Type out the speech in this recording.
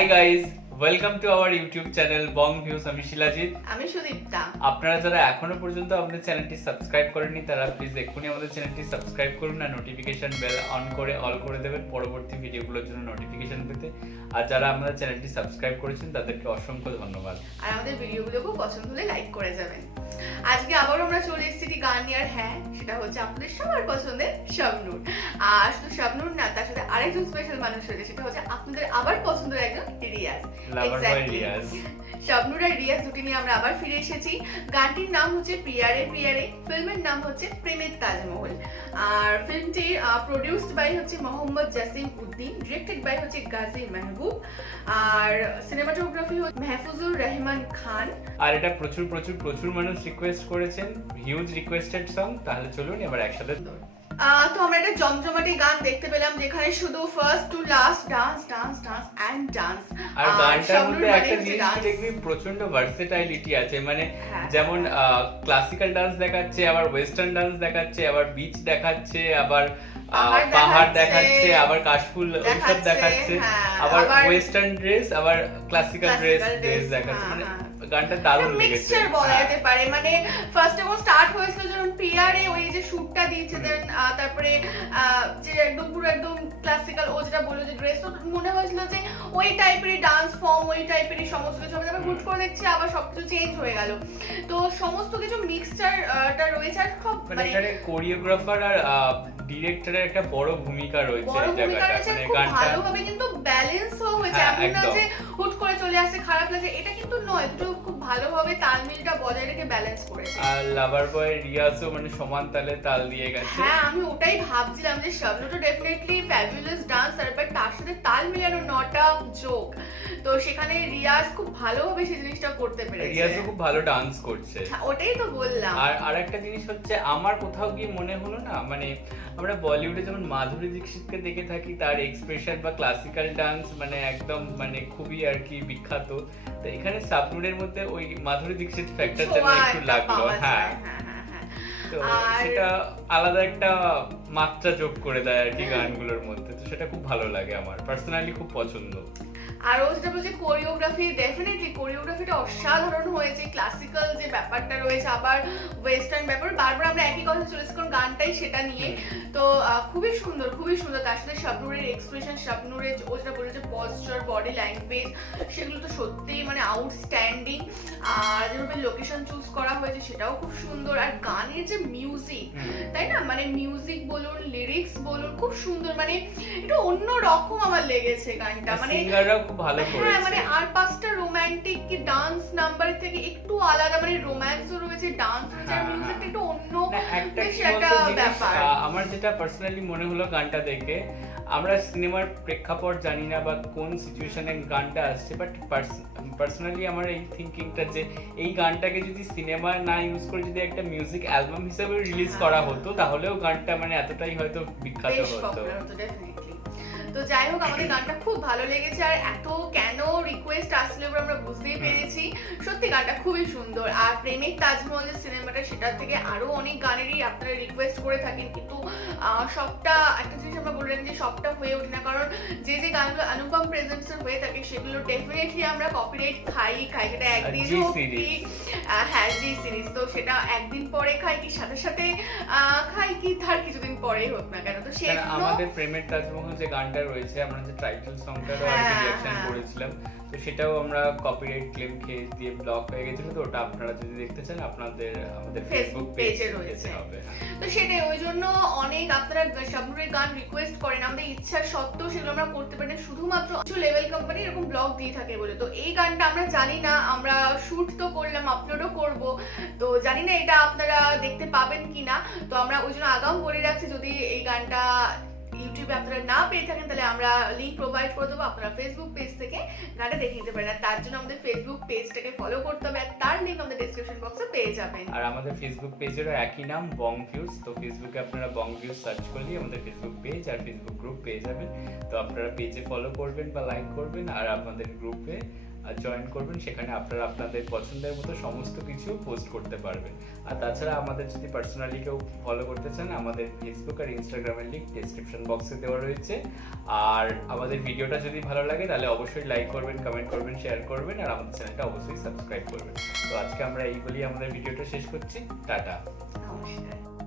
Hi guys, welcome to our YouTube channel Bong views. আমি শিলাজিৎ, আমি সুদীপ্তা। আপনারা যারা এখনো পর্যন্ত আমাদের চ্যানেলটি সাবস্ক্রাইব করেননি তারা প্লিজ এক্ষুনি আমাদের চ্যানেলটি সাবস্ক্রাইব করুন আর নোটিফিকেশন বেল অন করে অল করে দেবেন পরবর্তী ভিডিওগুলোর জন্য নোটিফিকেশন পেতে। আর যারা আমাদের চ্যানেলটি সাবস্ক্রাইব করেছেন তাদেরকে অসংখ্য ধন্যবাদ। আর আমাদের ভিডিওগুলোকেও পছন্দ হলে লাইক করে যাবেন। আজকে আবারও আমরা চলে এসেছি গান নিয়ে, আর হ্যাঁ, সেটা হচ্ছে আপনাদের সবার পছন্দের শাবনূর। আর শুধু শাবনূর না, তার সাথে আরেকজন স্পেশাল মানুষ রয়েছে, সেটা হচ্ছে আপনাদের আবার পছন্দের একজন রিয়াজ। শাবনূর আর রিয়াজ দুটি নিয়ে আমরা আবার ফিরে এসেছি। গানটির নাম হচ্ছে পিয়ারে পিয়ারে, ফিল্মের নাম হচ্ছে প্রেমের তাজমহল। আর ফিল্মটি প্রডিউসড বাই হচ্ছে মোহাম্মদ জাসিম উদ্দিন, ডিরেক্টেড বাই হচ্ছে গাজী মেহবুব, আর সিনেমাটোগ্রাফি হচ্ছে মেহফুজুর রহমান খান। আর এটা প্রচুর প্রচুর প্রচুর মানুষ রিকোয়েস্ট করেছেন, হিউজ রিকোয়েস্টেড সং। তাহলে চলুন এবার একসাথে। তো আমরা একটা জমজমাটি গান দেখতে পেলাম, যেখানে শুধু first to last dance dance dance and dance. আর গানটার মধ্যে একটা জিনিস দেখবি প্রচন্ড ভার্সেটাইলিটি আছে, মানে যেমন ক্লাসিক্যাল ডান্স দেখাচ্ছে, আবার ওয়েস্টার্ন ডান্স দেখাচ্ছে, আবার বিচ দেখাচ্ছে, আবার পাহাড় দেখাচ্ছে, আবার কাশফুল ওইসব দেখাচ্ছে, আবার ওয়েস্টার্ন ড্রেস, আবার ক্লাসিক্যাল ড্রেস দেখাচ্ছে। মানে গানটা দারুণ লেগেছে, মিক্সচার বলা যেতে পারে। মানে ফার্স্ট অফ অল স্টার্ট হয়েছিল যখন পিয়ারে ওই যে শুটটা দিয়েছে, দেন তারপরে যে একদম পুরো একদম ক্লাসিক্যাল ও যেটা বললো যে ড্রেস, তো মনে হয়েছিল যে ওই টাইপেরই ডান্স ফর্ম, ওই টাইপেরই সমস্ত কিছু হবে। তারপর হুট করে দেখছি আবার সবকিছু চেঞ্জ হয়ে গেল। তো সমস্ত কিছু মিক্সচারটা রয়েছে। আর সব মানে এখানে কোরিওগ্রাফার আর ডিরেক্টরের একটা বড় ভূমিকা রয়েছে এই জায়গাটা। মানে গানটা ভালোভাবে কিন্তু ব্যালেন্সও হয়েছে, এমন না যে হুট করে চলে আসছে খারাপ লাগে, এটা কিন্তু নয়। দুটো খুব ভালোভাবে তালমিলটা বজায় রেখে ব্যালেন্স করেছে। আর লাভার বয় রিয়াজও মানে সমান তালে তাল দিয়ে গেছে। হ্যাঁ, আমি ওটাই ভাবছিলাম যে শাবনূর তো ডেফিনেটলি ফ্যাবুলাস ডান্সার, বাট তার সাথে তাল মিলানো নটা জোক। তো সেখানে রিয়াজ খুব ভালোভাবে সেই জিনিসটা করতে পেরেছে। রিয়াজও খুব ভালো ডান্স করছে, ওটাই তো বললাম। আর আরেকটা জিনিস হচ্ছে, আমার কোথাও গিয়ে মনে হলো না, মানে আমরা বলিউডে যেমন মাধুরী দীক্ষিতকে দেখে থাকি, তার এক্সপ্রেশন বা ক্লাসিক্যাল ডান্স মানে একদম মানে খুবই আর কি বিখ্যাত। তো এখানে শাবনূরের মধ্যে ওই মাধুরী দীক্ষিত ফ্যাক্টরটা একটু লাগলো। হ্যাঁ, তো সেটা আলাদা একটা মাত্রা যোগ করে দেয় আর কি গানগুলোর মধ্যে। তো সেটা খুব ভালো লাগে, আমার পার্সোনালি খুব পছন্দ। আর ও যেটা বলছে কোরিওগ্রাফি, ডেফিনেটলি কোরিওগ্রাফিটা অসাধারণ হয়েছে। ক্লাসিক্যাল যে ব্যাপারটা রয়েছে, আবার ওয়েস্টার্ন ব্যাপার, বারবার আমরা একই কথা চলেছি, কারণ গানটাই সেটা নিয়ে। তো খুবই সুন্দর, খুবই সুন্দর। তার সাথে শাবনূরের এক্সপ্রেশন, শাবনূরের ও যেটা বলেছে পশ্চার, বডি ল্যাঙ্গুয়েজ, সেগুলো তো সত্যিই মানে আউটস্ট্যান্ডিং। আর যেভাবে লোকেশন চুজ করা হয়েছে সেটাও খুব সুন্দর। আর গানের যে মিউজিক, তাই না, মানে মিউজিক বলুন, লিরিক্স বলুন, খুব সুন্দর। মানে একটু অন্য রকম আমার লেগেছে গানটা। মানে খুব ভালো করেছে। হ্যাঁ, মানে আর পাঁচটা রোমান্টিক কি ডান্স নাম্বার থেকে একটু আলাদা, মানে রোম্যান্সও রয়েছে, ডান্স রয়েছে, আর মিউজিকটা একটু অন্য একটা ব্যাপার। আমার যেটা পার্সোনালি মনে হলো গানটা দেখে, আমরা সিনেমার প্রেক্ষাপট জানি না বা কোন সিচুয়েশনে গানটা আসছে, বাট পার্সোনালি আমার এই থিঙ্কিংটা যে এই গানটাকে যদি সিনেমা না ইউজ করে যদি একটা মিউজিক অ্যালবাম হিসেবে রিলিজ করা হতো, তাহলেও গানটা মানে এতটাই হয়তো বিখ্যাত হতো। তো যাই হোক, আমাদের গানটা খুব ভালো লেগেছে। আর এত কেন রিকোয়েস্ট আসলে আমরা বুঝতেই পেরেছি। সত্যি গানটা খুবই সুন্দর। আর প্রেমের তাজমহল যে সিনেমাটা, সেটা থেকে আরো অনেক গানেরই আপনারা রিকোয়েস্ট করে থাকেন, কিন্তু সবটা একটা জিনিস আমরা বললাম যে সবটা হয়ে ওঠে না, কারণ যে যে গানগুলো অনুপম প্রেজেন্টসের হয়ে থাকে সেগুলো ডেফিনেটলি আমরা কপিরাইট খাই সেটা একদিন হোক কি, হ্যাঁ, জি সিরিজ, তো সেটা একদিন পরে খাই কি সাথে সাথে খাই কি তার কিছুদিন পরেই হোক না কেন। তো সেটা আমাদের প্রেমের তাজমহল যে গানটা রয়েছে, আমরা যে টাইটেল সংটারও রিঅ্যাকশন করেছিলাম, তো সেটাও আমরা কপিরাইট ক্লেম খেয়ে দিয়ে ব্লক হয়ে গেছিল। তো ওটা আপনারা যদি দেখতে চান আপনাদের আমাদের ফেসবুক পেজে রয়েছে। তো সেটাই, ওই জন্য অনেক আপনারা শাবনূরের গান রিকোয়েস্ট করেন, আমাদের ইচ্ছা সত্ত্বেও সেগুলো আমরা করতে পারি না, শুধুমাত্র কিছু লেভেল কোম্পানি এরকম ব্লক দিয়ে থাকে বলে। তো এই গানটা আমরা জানি না, আমরা শুট তো করলাম, আপলোডও করব, তো জানি না এটা আপনারা দেখতে পাবেন কিনা। তো আমরা ওই জন্য আগাম বলে রাখছি, যদি এই গানটা ইউটিউবে আপনারা না পেয়ে থাকেন তাহলে আমরা লিংক প্রোভাইড করে দেবো, আপনারা ফেসবুক পেজ থেকে গানটা দেখে নিতে পারেন। আর তার জন্য আমাদের ফেসবুক পেজটাকে ফলো করতে হবে, আর তার লিংক আমাদের ডেসক্রিপশন বক্সে পেয়ে যাবেন। আর আমাদের ফেসবুক পেজেরও একই নাম, বং ভিউজ। তো ফেসবুকে আপনারা বং ভিউজ সার্চ করলেই আমাদের ফেসবুক পেজ আর ফেসবুক গ্রুপ পেয়ে যাবেন। তো আপনারা পেজে ফলো করবেন বা লাইক করবেন, আর আমাদের গ্রুপে জয়েন করবেন, সেখানে আপনারা আপনাদের পছন্দের মতো সমস্ত কিছু পোস্ট করতে পারবেন। আর তাছাড়া আমাদের যদি পার্সোনালি কেউ ফলো করতে চান, আমাদের ফেসবুক আর ইনস্টাগ্রামের লিঙ্ক ডেসক্রিপশন বক্সে দেওয়া রয়েছে। আর আমাদের ভিডিওটা যদি ভালো লাগে তাহলে অবশ্যই লাইক করবেন, কমেন্ট করবেন, শেয়ার করবেন, আর আমাদের চ্যানেলটা অবশ্যই সাবস্ক্রাইব করবেন। তো আজকে আমরা এই বলেই আমাদের ভিডিওটা শেষ করছি। টাটা। নমস্কার।